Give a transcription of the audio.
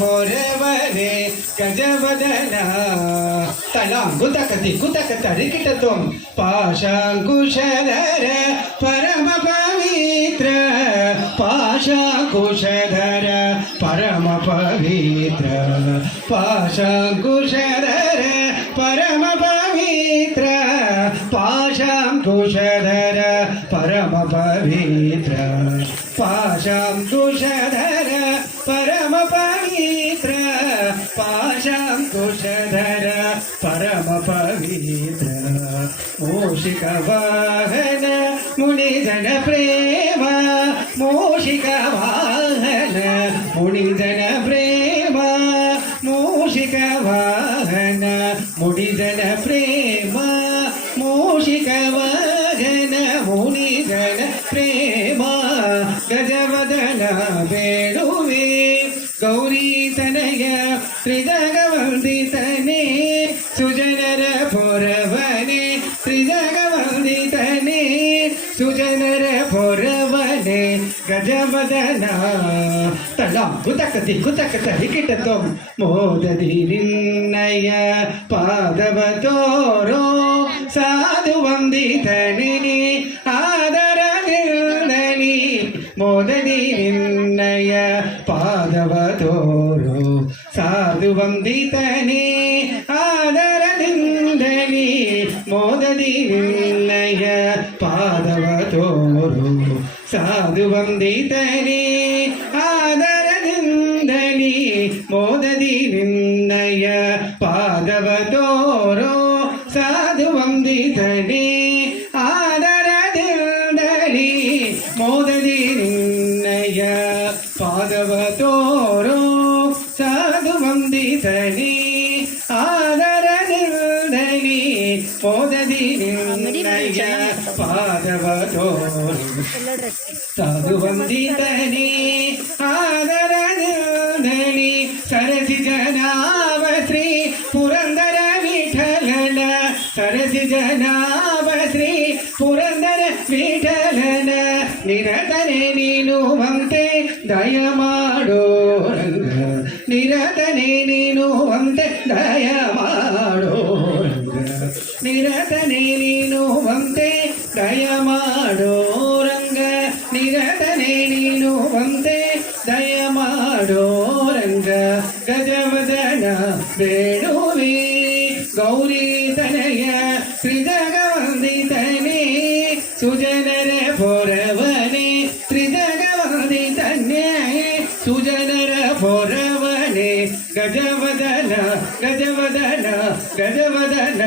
ಪೊರವನೆ ಗಜವದನ ತಲಾಂಗುತಕತಿ ಕುತಕ ತರಿಕಿಟತೊಂ ಪಾಶಾಂಕುಶಧರ ಪರಮ ಪವಿತ್ರ ಪಾಶಾಂಕುಶಧರ ಪರಮ ಪವಿತ್ರ ಪಾಶಾಂಕುಶಧರ ಪರಮ ಪವಿತ್ರ ಪಾಶಾಂಕುಶಧರ ಪರಮ ಪವಿತ್ರ ಪಾಶಾಂಕುಶಧರ ಪರಮ ಪವಿತ್ರ ಪಾಶಾಂಕುಶಧರ ಪರಮ ಪವಿತ್ರ ಮೂಷಿಕ ವಾಹನ ಮುನಿಜನ ಪ್ರೇಮ ಮೂಷಿಕ ವಾಹನ ಮುನಿಜನ ಪ್ರೇಮ ಮೂಷಿಕ ವಾಹನ ಮುನಿಜನ ಪ್ರೇಮ ಮೂಷಿಕ ವಾಹನ ಮುನಿಜನ ಪ್ರೇಮ ಗಜವದನ ಬೇಡುವೆ ಗೌರಿ ತನಯ ತ್ರಿಜಗವಂದಿತನೇ ಸುಜನರ ಪೊರವನೆ ತ್ರಿಜಗವಂದಿತನೇ ಸುಜನರ ಪೊರವನೆ ಗಜವದನ ತಲಾಂಗುತಕತಿ ಕುತಕ ತರಿಕಿಟತೊಂ ಮೋದದಿ ನಿನ್ನಯ ಪಾದವ ತೋರೋ ಸಾಧು ವಂದಿತನೇ ಆದರ ನಿರ್ಣನಿ ಮೋದದಿ ನಿನ್ನಯ ಪಾದವ ತೋರೋ ಸಾಧು ವಂದಿತನೇ ಆದರ ನಿಂದನಿ ಮೋದದಿ ನಿನ್ನಯ ಪಾದವ ತೋರೋ ಸಾಧು ವಂದಿತನೇ ಆದರ ನಿಂದನಿ ಮೋದದಿ ನಿನ್ನಯ ಪಾದವ ತೋರೋ ಸಾಧು ವಂದಿತನೇ ಆದರ ನಿಂದನಿ ಮೋದದಿ ನಿನ್ನಯ ಪಾದವ ತೋರೋ ಸಾಧು ವಂದಿತನೇ ಆದರ ನಿಂದನಿ ಮೋದದಿ ನಿನ್ನಯ ಪಾದವ ತೋರೋ ಸಾಧು ವಂದಿತನೇ ಆದರ ನಿಂದನಿ ಸರಸಿ ಜನಾವ ಶ್ರೀ ಪುರಂದರ ವಿಠಲನ ಸರಸಿ ಜನಾವ ಶ್ರೀ ಪುರಂದರ ವಿಠಲನ ನಿರತನೆ ನೀನುವಂತೆ ದಯ ಮಾಡೋ ರಂಗ ನಿರತನೆ ನೀನುವಂತೆ ದಯ ಮಾಡೋ ರಂಗ ನಿರತನೆ ನೀನುವಂತೆ ದಯ ಮಾಡೋ ರಂಗ ನಿರತನೆ ನೀನುವಂತೆ ದಯ ಮಾಡೋ ರಂಗ ಗಜವದನ ಬೇಡುವೆ ಗೌರಿ ತನಯ ತ್ರಿಜಗವಂದಿತನೇ ಸುಜನರ ಪೊರವನೆ ತ್ರಿಜಗವಂದಿತನೇ ಸುಜನರ ಪೊರವನೆ ಗಜವದನ ಗಜವದನ ಗಜವದನ